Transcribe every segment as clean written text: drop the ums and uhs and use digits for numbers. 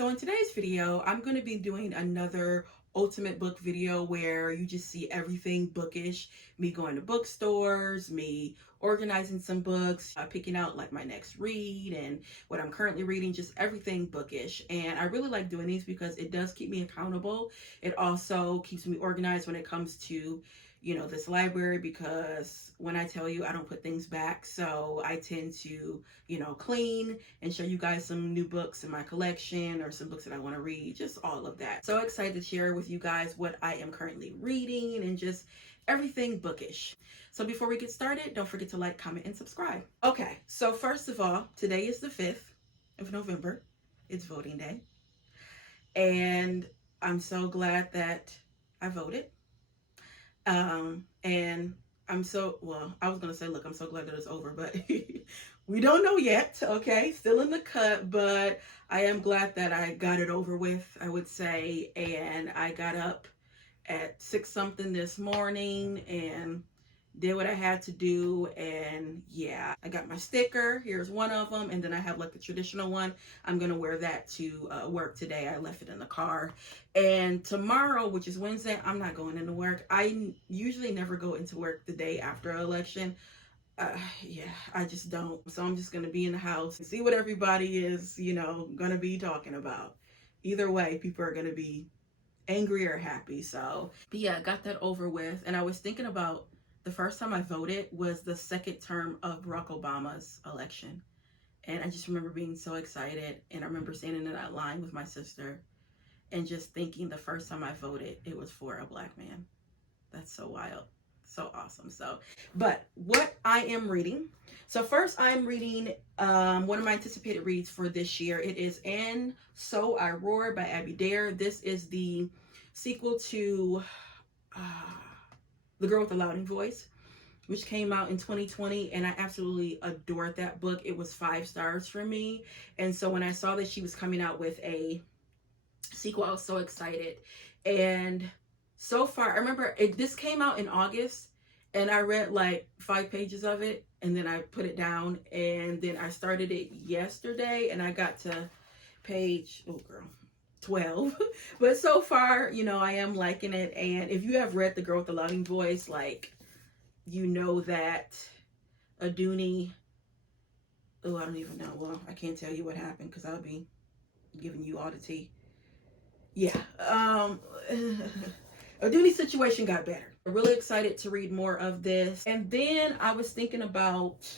So in today's video, I'm going to be doing another ultimate book video where you just see everything bookish. Me going to bookstores, me organizing some books, picking out like my next read and what I'm currently reading, just everything bookish. And I really like doing these because it does keep me accountable. It also keeps me organized when it comes to this library, because when I tell you, I don't put things back. So I tend to, clean and show you guys some new books in my collection or some books that I want to read, just all of that. So excited to share with you guys what I am currently reading and just everything bookish. So before we get started, don't forget to like, comment, and subscribe. Okay, so first of all, today is the 5th of November. It's voting day. And I'm so glad that I voted. And I'm so, well, I was going to say, look, I'm so glad that it's over, but we don't know yet. Okay. Still in the cut, but I am glad that I got it over with, I would say. And I got up at 6 something this morning and did what I had to do. And yeah, I got my sticker. Here's one of them. And then I have like the traditional one. I'm going to wear that to work today. I left it in the car. And tomorrow, which is Wednesday, I'm not going into work. I usually never go into work the day after an election. Yeah, I just don't. So I'm just going to be in the house and see what everybody is, going to be talking about. Either way, people are going to be angry or happy. So, but yeah, I got that over with. And I was thinking about the first time I voted was the second term of Barack Obama's election. And I just remember being so excited. And I remember standing in that line with my sister and just thinking the first time I voted, it was for a Black man. That's so wild. So awesome. So, but what I am reading. So first I'm reading one of my anticipated reads for this year. It is And So I Roar by Abby Dare. This is the sequel to The Girl with the Louding Voice, which came out in 2020, and I absolutely adored that book. It was 5 stars for me. And so when I saw that she was coming out with a sequel, I was so excited. And so far, I remember this came out in August, and I read like 5 pages of it, and then I put it down, and then I started it yesterday, and I got to page, 12. But so far, I am liking it. And if you have read The Girl with the Louding Voice, like, you know that Aduni, I don't even know. Well, I can't tell you what happened because I'll be giving you all the tea. Yeah. Aduni's situation got better. I'm really excited to read more of this. And then I was thinking about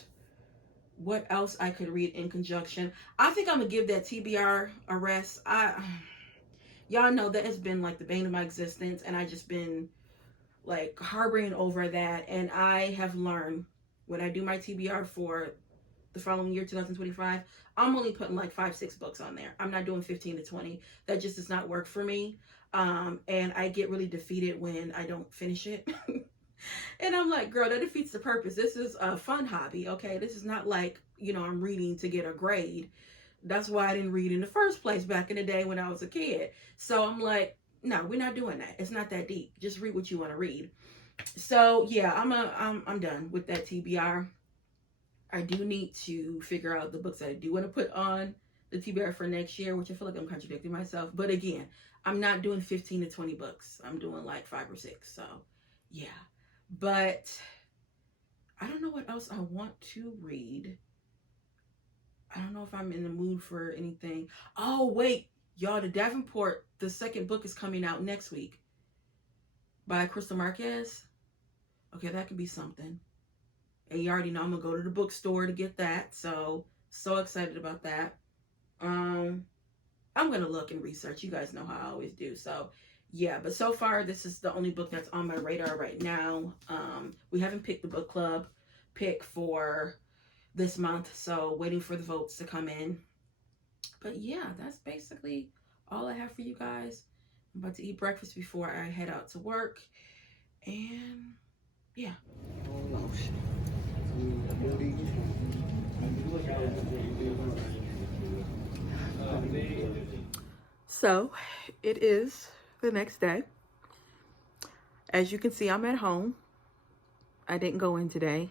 what else I could read in conjunction. I think I'm gonna give that TBR a rest. Y'all know that has been like the bane of my existence, and I just been like harboring over that. And I have learned when I do my TBR for the following year, 2025, I'm only putting like 5-6 books on there. I'm not doing 15 to 20. That just does not work for me. And I get really defeated when I don't finish it. And I'm like, girl, that defeats the purpose. This is a fun hobby, okay? This is not like, I'm reading to get a grade. That's why I didn't read in the first place back in the day when I was a kid. So I'm like, no, we're not doing that. It's not that deep. Just read what you want to read. So yeah, I'm done with that TBR. I do need to figure out the books that I do want to put on the TBR for next year, which I feel like I'm contradicting myself. But again, I'm not doing 15 to 20 books. I'm doing like 5 or 6. So yeah, but I don't know what else I want to read. I don't know if I'm in the mood for anything. Oh, wait, y'all, the Davenport, the second book is coming out next week by Crystal Marquez. Okay, that could be something. And you already know I'm going to go to the bookstore to get that. So excited about that. I'm going to look and research. You guys know how I always do. So, yeah, but so far, this is the only book that's on my radar right now. We haven't picked the book club pick for this month, so waiting for the votes to come in. But yeah, that's basically all I have for you guys. I'm about to eat breakfast before I head out to work, and yeah. So it is the next day. As you can see, I'm at home. I didn't go in today.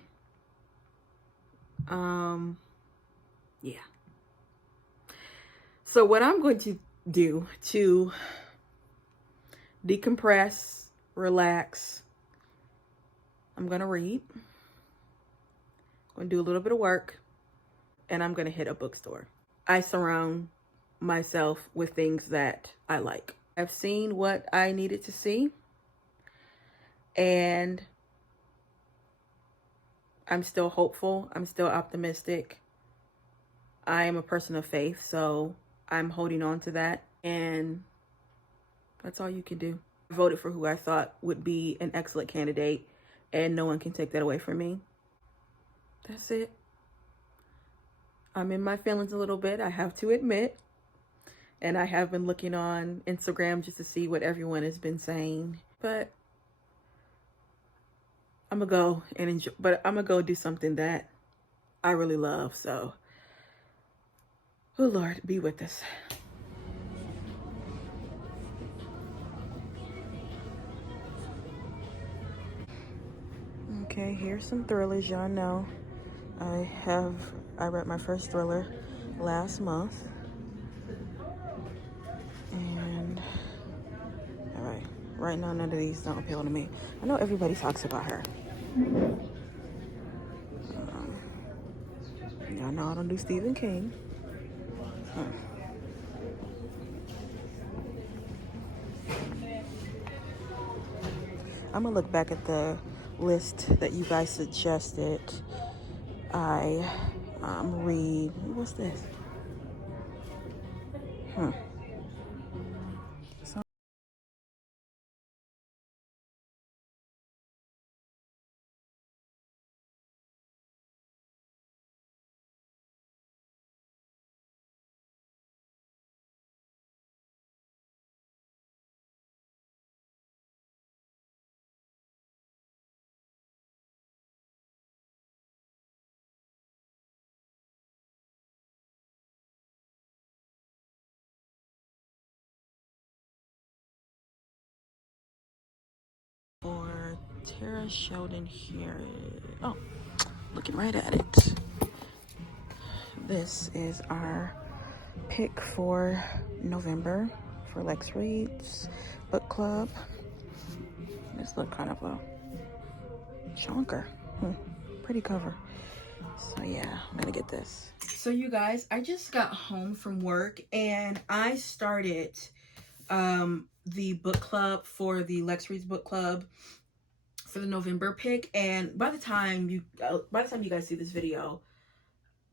Yeah. So what I'm going to do to decompress, relax. I'm going to read. I'm going to do a little bit of work, and I'm going to hit a bookstore. I surround myself with things that I like. I've seen what I needed to see, and I'm still hopeful. I'm still optimistic. I am a person of faith, so I'm holding on to that, and that's all you can do. I voted for who I thought would be an excellent candidate, and no one can take that away from me. That's it. I'm in my feelings a little bit, I have to admit. And I have been looking on Instagram just to see what everyone has been saying. But I'm gonna go and enjoy, but I'm gonna go do something that I really love. So, oh Lord, be with us. Okay, here's some thrillers. Y'all know I read my first thriller last month. And all right now none of these don't appeal to me. I know everybody talks about her. Y'all know I don't do Stephen King. I'm gonna look back at the list that you guys suggested. I read. What's this? So, for Tara Sheldon here. Oh, looking right at it. This is our pick for November for Lex Reads book club. This look kind of a chonker. Pretty cover. So yeah, I'm gonna get this. So you guys, I just got home from work and I started the book club for the Lex Reads book club for the November pick, and by the time you guys see this video,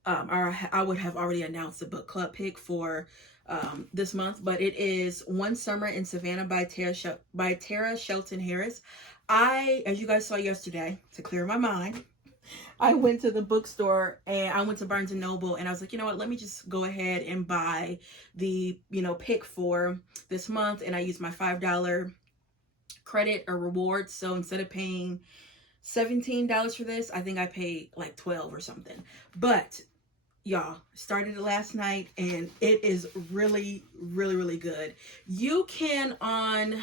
I would have already announced the book club pick for this month. But it is One Summer in Savannah by Tara Shelton Harris. As you guys saw yesterday, to clear my mind, I went to the bookstore and I went to Barnes and Noble and I was like, you know what, let me just go ahead and buy the, pick for this month. And I used my $5 credit or reward. So instead of paying $17 for this, I think I paid like 12 or something. But y'all, started it last night and it is really, really, really good. You can on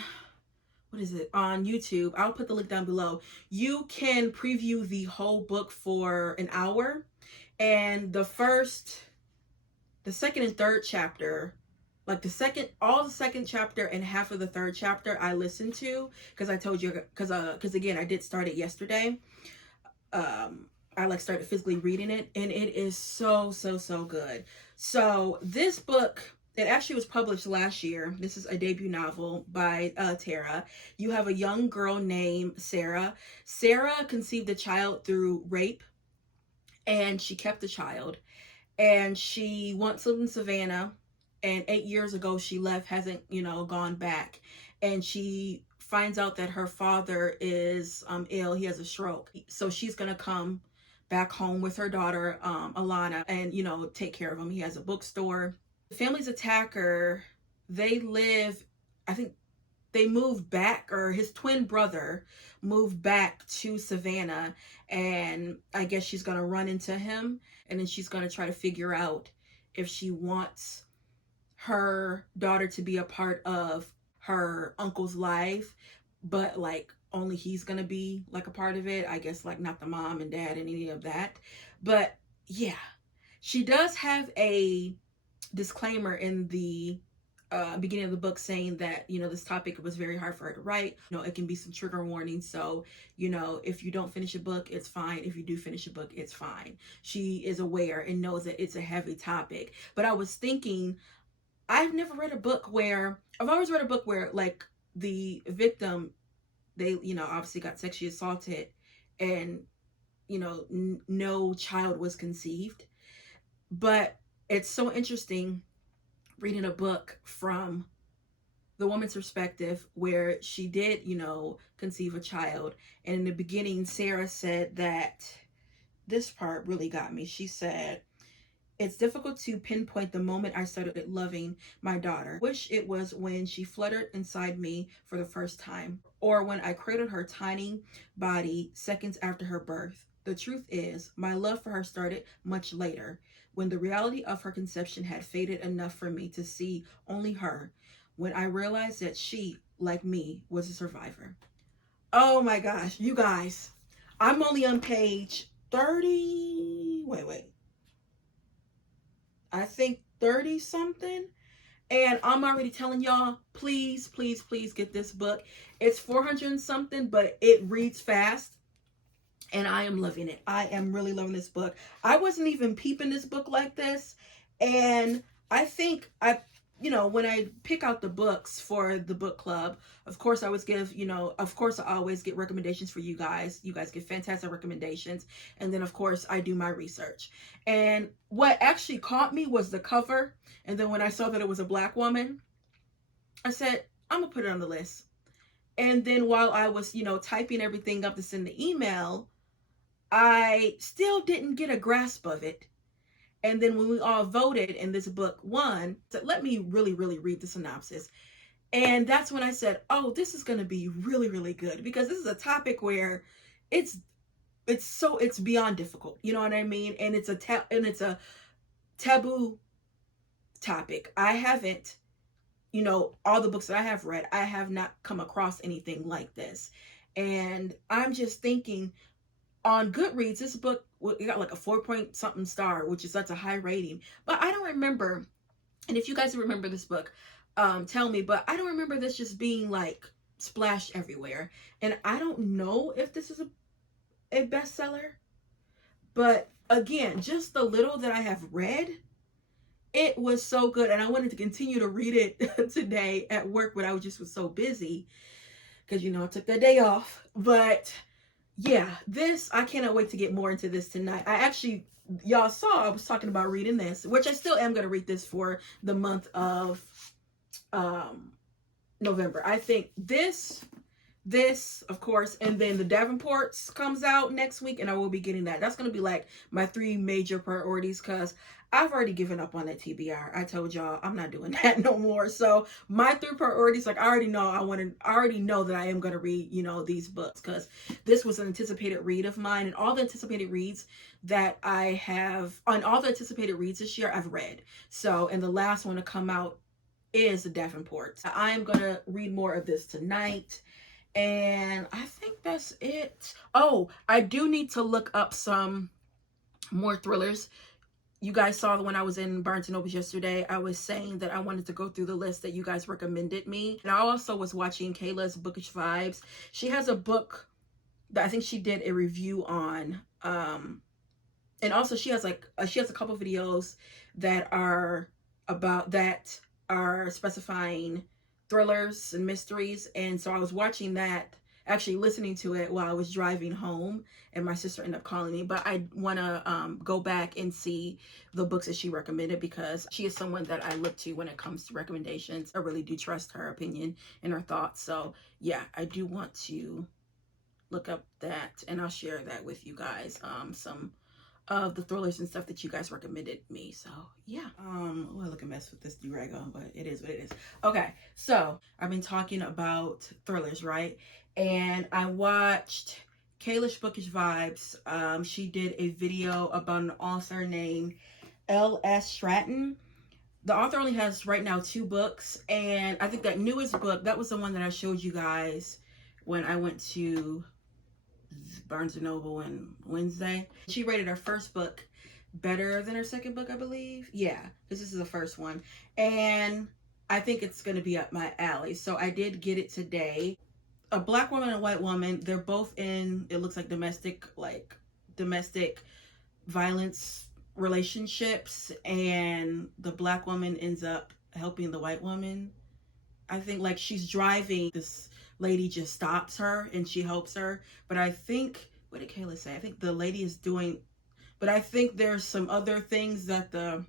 YouTube, I'll put the link down below. You can preview the whole book for an hour, and the second and third chapter, like the second chapter and half of the third chapter, I listened to, because I told you, because again, I did start it yesterday. I started physically reading it, and it is so, so, so good. So this book, it actually was published last year. This is a debut novel by Tara. You have a young girl named Sarah. Sarah conceived a child through rape, and she kept the child. And she once lived in Savannah, and 8 years ago she left, hasn't, gone back. And she finds out that her father is ill. He has a stroke. So she's going to come back home with her daughter, Alana, and, take care of him. He has a bookstore. The family's attacker, they live, I think they moved back, or his twin brother moved back to Savannah, and I guess she's going to run into him, and then she's going to try to figure out if she wants her daughter to be a part of her uncle's life, but like only he's going to be like a part of it. I guess like not the mom and dad and any of that. But yeah, she does have a disclaimer in the beginning of the book saying that, you know, this topic was very hard for her to write. You know, it can be some trigger warnings. So, you know, if you don't finish a book, it's fine. If you do finish a book, it's fine. She is aware and knows that it's a heavy topic. But I was thinking, I've never read a book where, I've always read a book where like the victim, they, you know, obviously got sexually assaulted and, you know, no child was conceived. But it's so interesting reading a book from the woman's perspective where she did, you know, conceive a child. And in the beginning, Sarah said that this part really got me. She said, "It's difficult to pinpoint the moment I started loving my daughter. Wish it was when she fluttered inside me for the first time, or when I cradled her tiny body seconds after her birth. The truth is, my love for her started much later, when the reality of her conception had faded enough for me to see only her, when I realized that she, like me, was a survivor." Oh my gosh, you guys, I'm only on page 30. Wait. I think 30 something. And I'm already telling y'all, please, please, please get this book. It's 400 and something, but it reads fast. And I am loving it. I am really loving this book. I wasn't even peeping this book like this. And I think you know, when I pick out the books for the book club, of course I always give, you know, of course I always get recommendations for you guys. You guys get fantastic recommendations. And then of course I do my research. And what actually caught me was the cover. And then when I saw that it was a Black woman, I said, I'm gonna put it on the list. And then while I was, you know, typing everything up to send the email, I still didn't get a grasp of it. And then when we all voted and this book won, I said, let me really, really read the synopsis. And that's when I said, oh, this is going to be really, really good, because this is a topic where it's beyond difficult. You know what I mean? And it's a taboo topic. I haven't, you know, all the books that I have read, I have not come across anything like this. And I'm just thinking, on Goodreads, this book, it got like a 4 point something star, which is such a high rating. But I don't remember, and if you guys remember this book, tell me, but I don't remember this just being like splashed everywhere. And I don't know if this is a bestseller, but again, just the little that I have read, it was so good. And I wanted to continue to read it today at work, but I was so busy because, you know, I took that day off. But yeah, I cannot wait to get more into this tonight. I actually, y'all saw I was talking about reading this, which I still am going to read this for the month of November. I think this, of course, and then the Davenports comes out next week, and I will be getting that. That's going to be like my 3 major priorities, because I've already given up on that TBR. I told y'all I'm not doing that no more. So my 3 priorities, like I already know that I am going to read, you know, these books, because this was an anticipated read of mine, and all the anticipated reads that I have, on all the anticipated reads this year, I've read. So, and the last one to come out is the Davenports. I am going to read more of this tonight. And I think that's it. Oh, I do need to look up some more thrillers. You guys saw when I was in Barnes & Noble yesterday, I was saying that I wanted to go through the list that you guys recommended me. And I also was watching Kayla's Bookish Vibes. She has a book that I think she did a review on. And also she has a couple videos that are specifying thrillers and mysteries. And so I was watching that, actually listening to it while I was driving home, and my sister ended up calling me. But I want to go back and see the books that she recommended, because she is someone that I look to when it comes to recommendations. I really do trust her opinion and her thoughts. So yeah, I do want to look up that, and I'll share that with you guys, some of the thrillers and stuff that you guys recommended me. So yeah, well, look, a mess with this do-rag-on, but it is what it is. Okay, so I've been talking about thrillers, right? And I watched Kayla's Bookish Vibes. She did a video about an author named L.S. Stratton. The author only has right now 2 books, and I think that newest book, that was the one that I showed you guys when I went to Barnes & Noble on Wednesday. She rated her first book better than her second book, I believe. Yeah, this is the first one. And I think it's going to be up my alley. So I did get it today. A black woman and a white woman, they're both in, it looks like domestic violence relationships, and the black woman ends up helping the white woman. I think like she's driving, this lady just stops her and she helps her. But I think, what did Kayla say? I think the lady is doing, but I think there's some other things that the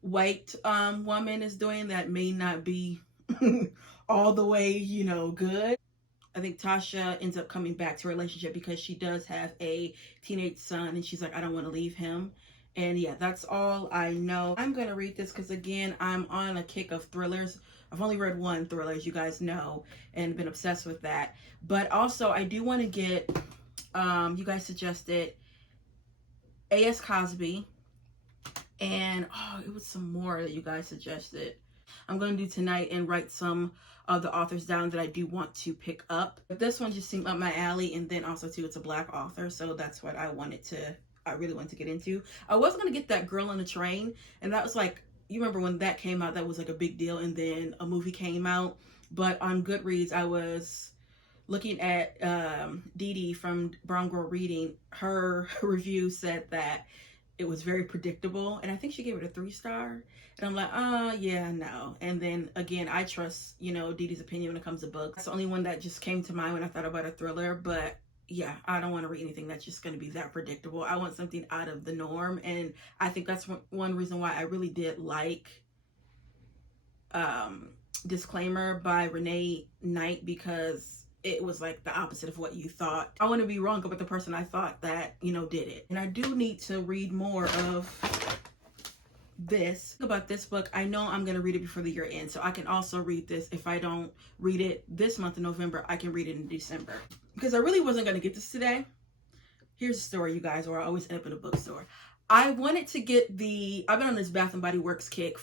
white woman is doing that may not be all the way, good. I think Tasha ends up coming back to her relationship because she does have a teenage son and she's like, I don't want to leave him. And yeah, that's all I know. I'm going to read this because, again, I'm on a kick of thrillers. I've only read one thriller, as you guys know, and been obsessed with that. But also, I do want to get, you guys suggested A.S. Cosby. And, it was some more that you guys suggested. I'm going to do tonight and write some of the authors down that I do want to pick up. But this one just seemed up my alley. And then also, too, it's a black author. So that's what I really wanted to get into. I was going to get that Girl on the Train. And that was like, you remember when that came out, that was like a big deal. And then a movie came out. But on Goodreads, I was looking at Dee Dee from Brown Girl Reading. Her review said that it was very predictable, and I think she gave it a 3-star. And I'm like, yeah, no. And then again, I trust, Dee Dee's opinion when it comes to books. That's the only one that just came to mind when I thought about a thriller. But yeah, I don't want to read anything that's just going to be that predictable. I want something out of the norm. And I think that's one reason why I really did like Disclaimer by Renee Knight, because it was like the opposite of what you thought. I want to be wrong about the person I thought that, did it. And I do need to read more of this. About this book, I know I'm going to read it before the year ends. So I can also read this. If I don't read it this month in November, I can read it in December. Because I really wasn't going to get this today. Here's a story, you guys, or I always end up in a bookstore. I wanted to get I've been on this Bath & Body Works kick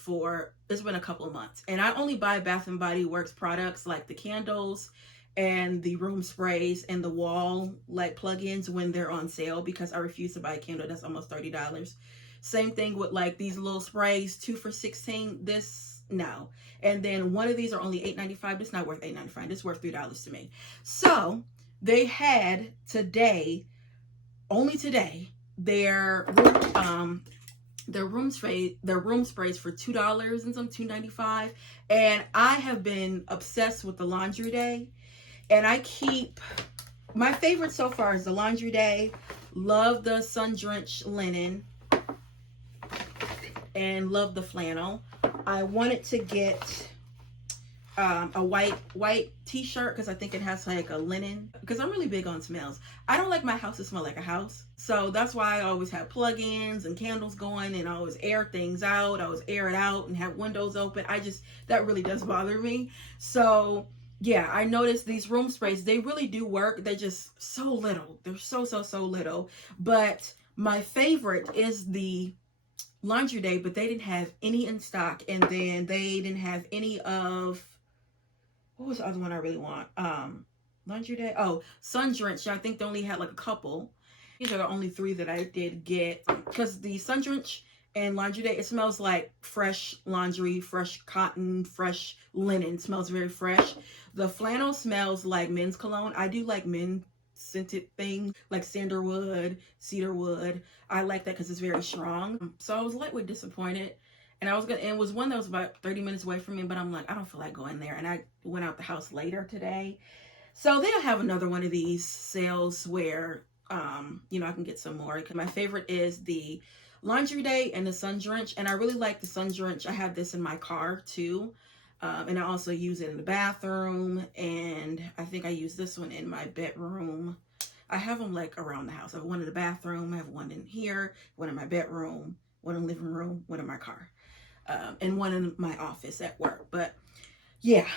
it's been a couple of months. And I only buy Bath & Body Works products like the candles and the room sprays and the wall like plug-ins when they're on sale, because I refuse to buy a candle that's almost $30. Same thing with like these little sprays, 2 for $16. This, no. And then one of these are only $8.95. It's not worth $8.95. It's worth $3 to me. So they had only today, their room sprays for $2 and some $2.95. And I have been obsessed with the Laundry Day. And my favorite so far is the Laundry Day. Love the sun drenched linen and love the flannel. I wanted to get a white t-shirt because I think it has like a linen, because I'm really big on smells. I don't like my house to smell like a house. So that's why I always have plug-ins and candles going, and I always air things out. I always air it out and have windows open. That really does bother me. So yeah, I noticed these room sprays, they really do work. They're just so little. They're so little. But my favorite is the Laundry Day, but they didn't have any in stock. And then they didn't have any of, what was the other one I really want? Laundry Day. Oh, Sun Drenched. I think they only had like a couple. These are the only 3 that I did get. Because the Sun Drenched and Laundry Day, it smells like fresh laundry, fresh cotton, fresh linen. It smells very fresh. The flannel smells like men's cologne. I do like men scented things like sandalwood, cedarwood. I like that because it's very strong. So I was lightly disappointed. And it was one that was about 30 minutes away from me, but I'm like, I don't feel like going there. And I went out the house later today. So they'll have another one of these sales where, I can get some more. My favorite is the Laundry Day and the Sun Drench. And I really like the Sun Drench. I have this in my car too. And I also use it in the bathroom. And I think I use this one in my bedroom. I have them like around the house. I have one in the bathroom. I have one in here, one in my bedroom, one in the living room, one in my car. And one in my office at work. But yeah,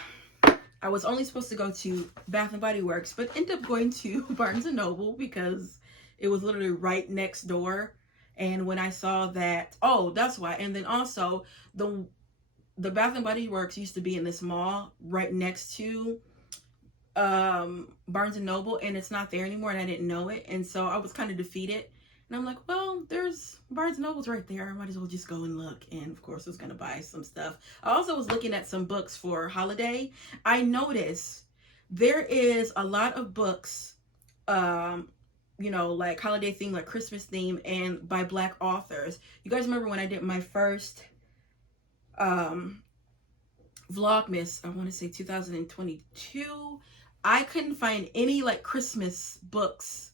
I was only supposed to go to Bath & Body Works, but ended up going to Barnes & Noble because it was literally right next door. And when I saw that, that's why. And then also the Bath & Body Works used to be in this mall right next to Barnes & Noble, and it's not there anymore, and I didn't know it. And so I was kind of defeated. And I'm like, well, there's Barnes and Noble's right there. I might as well just go and look. And of course, I was going to buy some stuff. I also was looking at some books for holiday. I noticed there is a lot of books, um, you know, like holiday theme, like Christmas theme, and by Black authors. You guys remember when I did my first um, Vlogmas, I want to say 2022, I couldn't find any like Christmas books.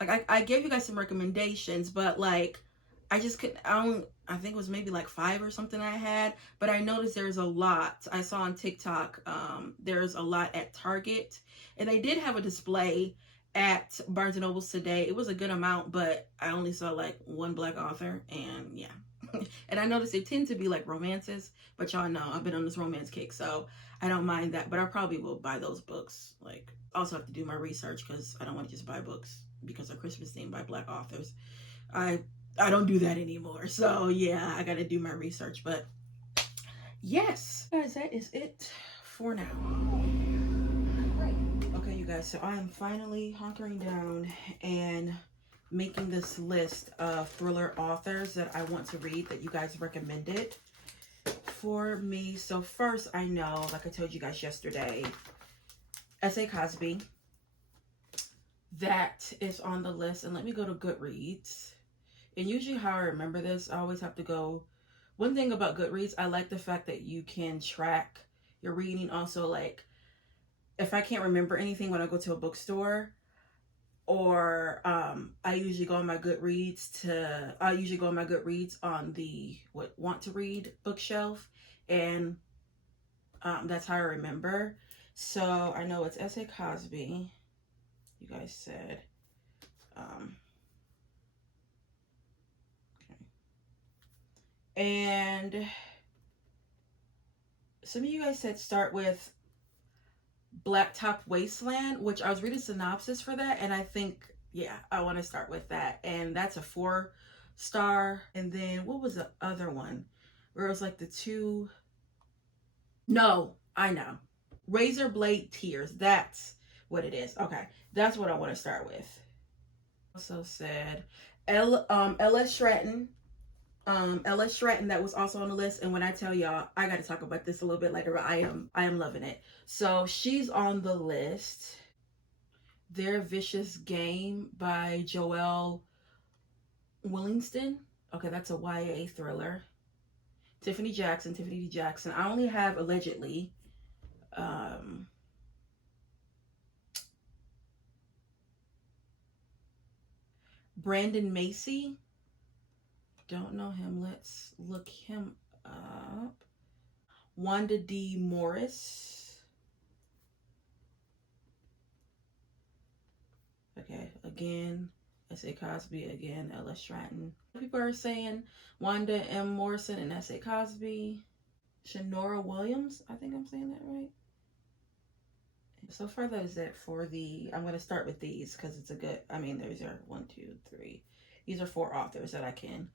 Like I gave you guys some recommendations, but like I just couldn't. I think it was maybe like 5 or something I had, but I noticed there's a lot. I saw on TikTok, there's a lot at Target, and they did have a display at Barnes and Nobles today. It was a good amount, but I only saw like one Black author, and yeah. And I noticed they tend to be like romances, but y'all know I've been on this romance kick, so I don't mind that. But I probably will buy those books. Like, also have to do my research because I don't want to just buy books because of Christmas theme by Black authors. I don't do that anymore. So yeah, I got to do my research. But yes, guys, that is it for now. Okay, you guys. So I am finally hunkering down and making this list of thriller authors that I want to read that you guys recommended for me. So first, I know, like I told you guys yesterday, S.A. Cosby. That is on the list. And let me go to Goodreads. And usually how I remember this, I always have to go. One thing about Goodreads, I like the fact that you can track your reading. Also, like, if I can't remember anything when I go to a bookstore, or I usually go on my Goodreads on the want to read bookshelf, and that's how I remember. So I know it's S.A. Cosby. You guys said okay. And some of you guys said start with Blacktop Wasteland, which I was reading synopsis for that, and I think, yeah, I want to start with that. And that's a 4-star. And then what was the other one where it was like the two? No, I know. Razor Blade Tears. That's what it is. Okay, that's what I want to start with. Also said L.S. Stratton. L.S. Stratton, that was also on the list. And when I tell y'all, I got to talk about this a little bit later, but I am loving it. So she's on the list. Their Vicious Game by Joelle Willingston. Okay, that's a YA thriller. Tiffany D. Jackson. I only have allegedly. Brandon Macy. Don't know him. Let's look him up. Wanda D. Morris. Okay, again, S.A. Cosby, again, L.S. Stratton. People are saying Wanda M. Morrison and S.A. Cosby. Shanora Williams, I think I'm saying that right. So far, that is it for I'm going to start with these because it's a good, these are 1, 2, 3. These are 4 authors that I can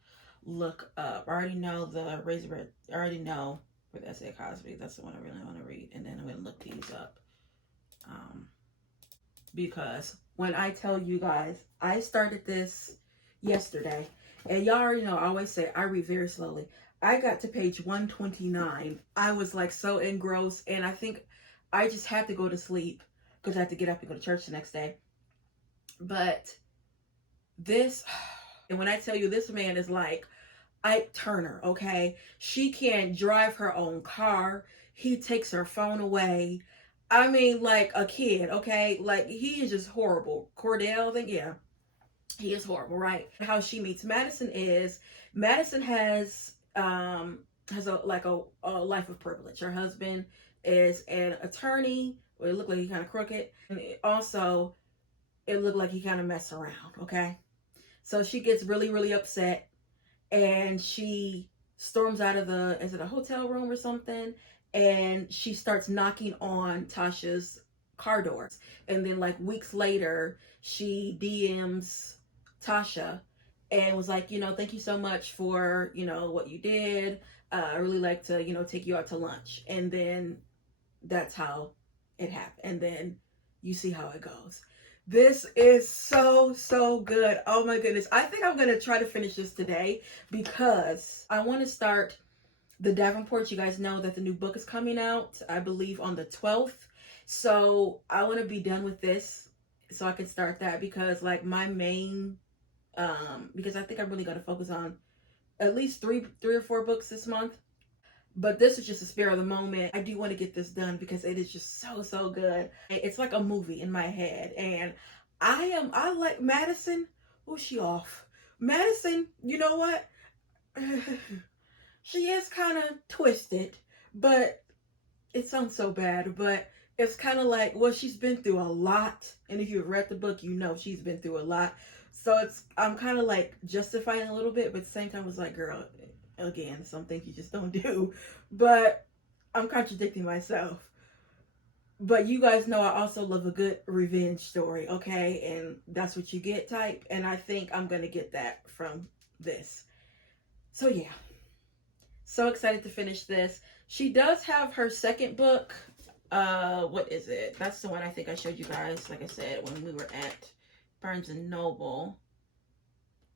look up. I already know the Razor, I already know with S.A. Cosby. That's the one I really want to read. And then I'm going to look these up. Because when I tell you guys, I started this yesterday. And y'all already know, I always say I read very slowly. I got to page 129. I was like so engrossed. And I think I just had to go to sleep because I had to get up and go to church the next day. But this, and when I tell you this man is like Ike Turner, okay? She can't drive her own car. He takes her phone away. I mean, like a kid, okay? Like, he is just horrible. Cordell, then yeah, he is horrible, right? How she meets Madison is, Madison has a life of privilege. Her husband is an attorney. Well, it looked like he kind of crooked. And it looked like he kind of messed around, okay? So she gets really, really upset, and she storms out of is it a hotel room or something? And she starts knocking on Tasha's car doors. And then like weeks later, she DMs Tasha and was like, thank you so much for, what you did. I really like to, take you out to lunch. And then that's how it happened. And then you see how it goes. This is so, so good. Oh my goodness. I think I'm going to try to finish this today because I want to start the Davenport. You guys know that the new book is coming out, I believe, on the 12th. So I want to be done with this so I can start that because, like, my main, because I think I'm really going to focus on at least three or four books this month. But this is just a spare of the moment. I do want to get this done because it is just so, so good. It's like a movie in my head. And I like Madison. Oh, she off. Madison, you know what? She is kind of twisted, but it sounds so bad. But it's kind of like, well, she's been through a lot. And if you've read the book, you know she's been through a lot. So I'm kind of like justifying a little bit, but at the same time, it's like, girl, again, some things you just don't do. But I'm contradicting myself. But you guys know I also love a good revenge story, okay? And that's what you get type. And I think I'm going to get that from this. So yeah, so excited to finish this. She does have her second book. What is it? That's the one I think I showed you guys, like I said, when we were at Barnes and Noble.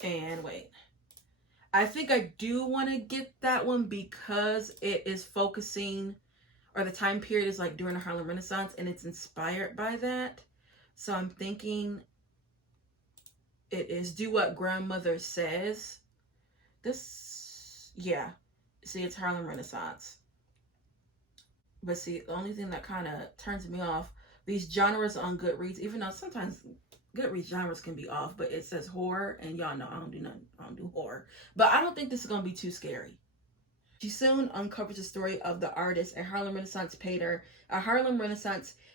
And wait, I think I do want to get that one because it is focusing, or the time period is like during the Harlem Renaissance, and it's inspired by that. So I'm thinking it is Do What Grandmother Says. This, yeah. See, it's Harlem Renaissance. But see, the only thing that kind of turns me off, these genres on Goodreads, even though sometimes Goodreads genres can be off, but it says horror, and y'all know I don't do nothing. I don't do horror. But I don't think this is going to be too scary. She soon uncovers the story of the artist, a Harlem Renaissance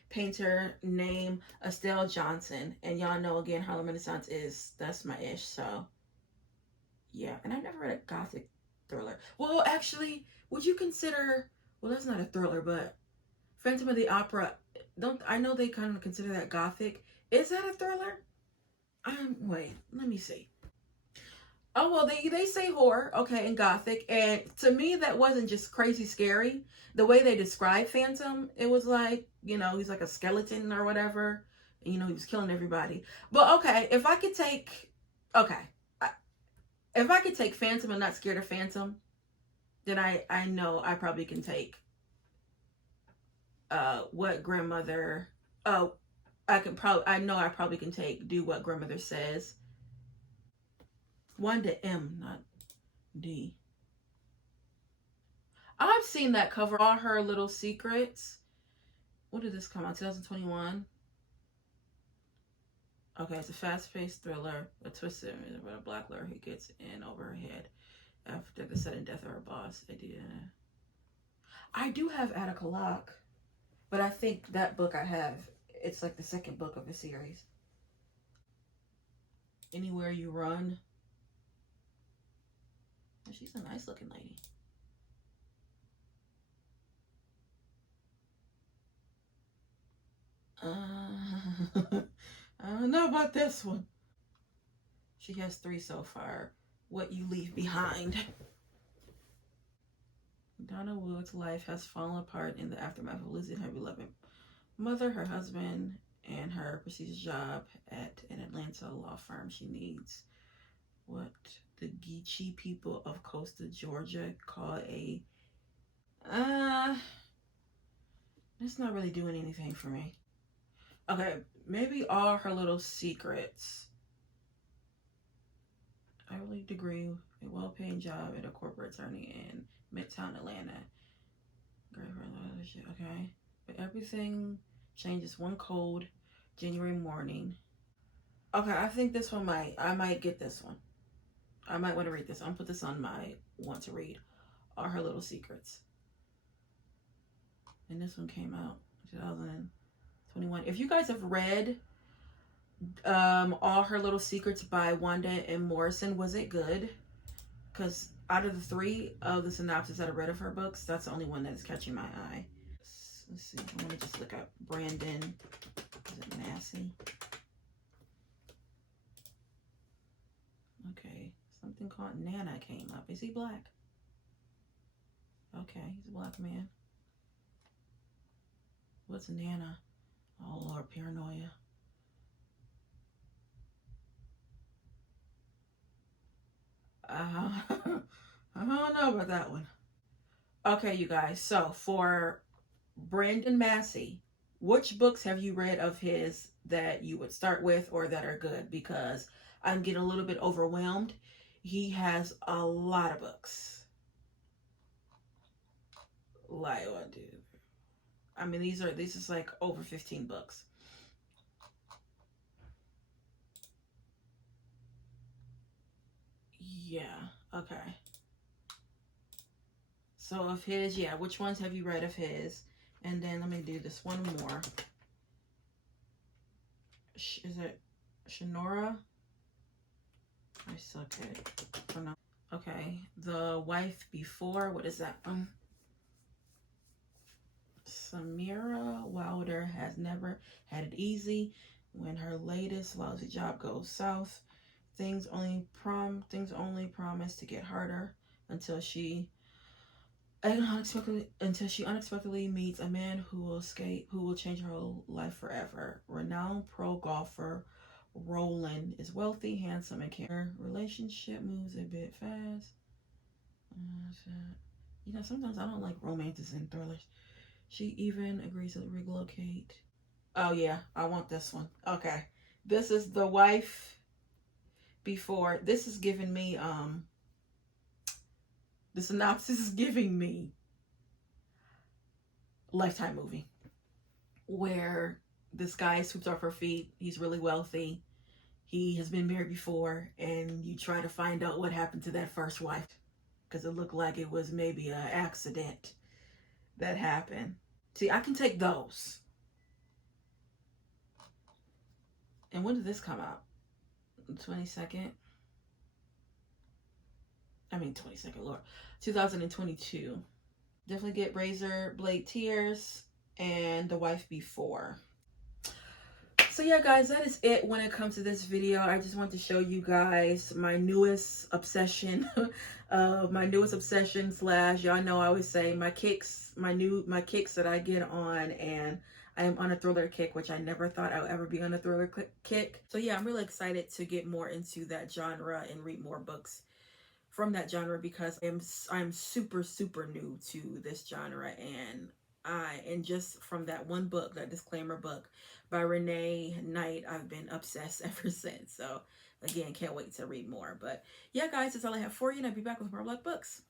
painter named Estelle Johnson. And y'all know, again, Harlem Renaissance that's my ish. So, yeah. And I've never read a gothic thriller. Well, actually, would you consider, well, that's not a thriller, but Phantom of the Opera, don't I know they kind of consider that gothic. Is that a thriller? Wait, let me see. Oh well, they say horror, okay, and gothic, and to me that wasn't just crazy scary. The way they described Phantom, it was like, he's like a skeleton or whatever. And, he was killing everybody. But okay, okay, if I could take Phantom and not scared of Phantom, then I know I probably can take what grandmother. Oh, I know I probably can take Do What Grandmother Says. Wanda M, not D. I've seen that cover, All Her Little Secrets. When did this come out? 2021. Okay, it's a fast-paced thriller, a twisted with a black lawyer who gets in over her head after the sudden death of her boss. I do have Attica Locke, but I think that book I have, it's like the second book of the series. Anywhere You Run. She's a nice looking lady. I don't know about this one. She has 3 so far. What You Leave Behind. Donna Wood's life has fallen apart in the aftermath of losing her beloved mother, her husband, and her prestigious job at an Atlanta law firm. She needs what the Geechee people of Coastal Georgia call a it's not really doing anything for me. Okay, maybe All Her Little Secrets. Early degree, a well-paying job at a corporate attorney in Midtown Atlanta. Okay, but everything changes one cold January morning. Okay, I think this one I might get this one. I might want to read this. I'm gonna put this on my want to read. All Her Little Secrets. And this one came out 2021. If you guys have read All Her Little Secrets by Wanda M. Morrison, was it good? Because out of the 3 of the synopsis that I read of her books, that's the only one that is catching my eye. Let's see. I want to just look up Brandon. Is it Massey? Okay. Something called Nana came up. Is he black? Okay. He's a black man. What's Nana? Oh, Lord. Paranoia. I don't know about that one. Okay, you guys. So for Brandon Massey, which books have you read of his that you would start with or that are good? Because I'm getting a little bit overwhelmed. He has a lot of books. Like what, dude? I mean, these is like over 15 books. Yeah. Okay. So of his, yeah. Which ones have you read of his? And then let me do this one more. Is it Shonora? I suck at pronounce. Okay, The Wife Before. What is that? Samira Wilder has never had it easy when her latest lousy job goes south. Things only promise to get harder until she unexpectedly meets a man who will change her whole life forever. Renowned pro golfer Roland is wealthy, handsome, and care. Relationship moves a bit fast. You know, sometimes I don't like romances and thrillers. She even agrees to relocate. Oh yeah, I want this one. Okay. This is The Wife Before. This is giving me the synopsis is giving me Lifetime movie where this guy sweeps off her feet. He's really wealthy. He has been married before, and you try to find out what happened to that first wife because it looked like it was maybe an accident that happened. See, I can take those. And when did this come out? 22nd. I mean, 22nd, Lord. 2022. Definitely get Razor Blade Tears and The Wife Before. So yeah, guys, that is it when it comes to this video. I just want to show you guys my newest obsession. Slash, y'all know I always say my kicks, my kicks that I get on, and I am on a thriller kick, which I never thought I would ever be on a thriller kick. So yeah, I'm really excited to get more into that genre and read more books from that genre because I'm super new to this genre, and just from that one book, that disclaimer book by Renee Knight, I've been obsessed ever since. So again, can't wait to read more. But yeah, guys, that's all I have for you, and I'll be back with more Black books.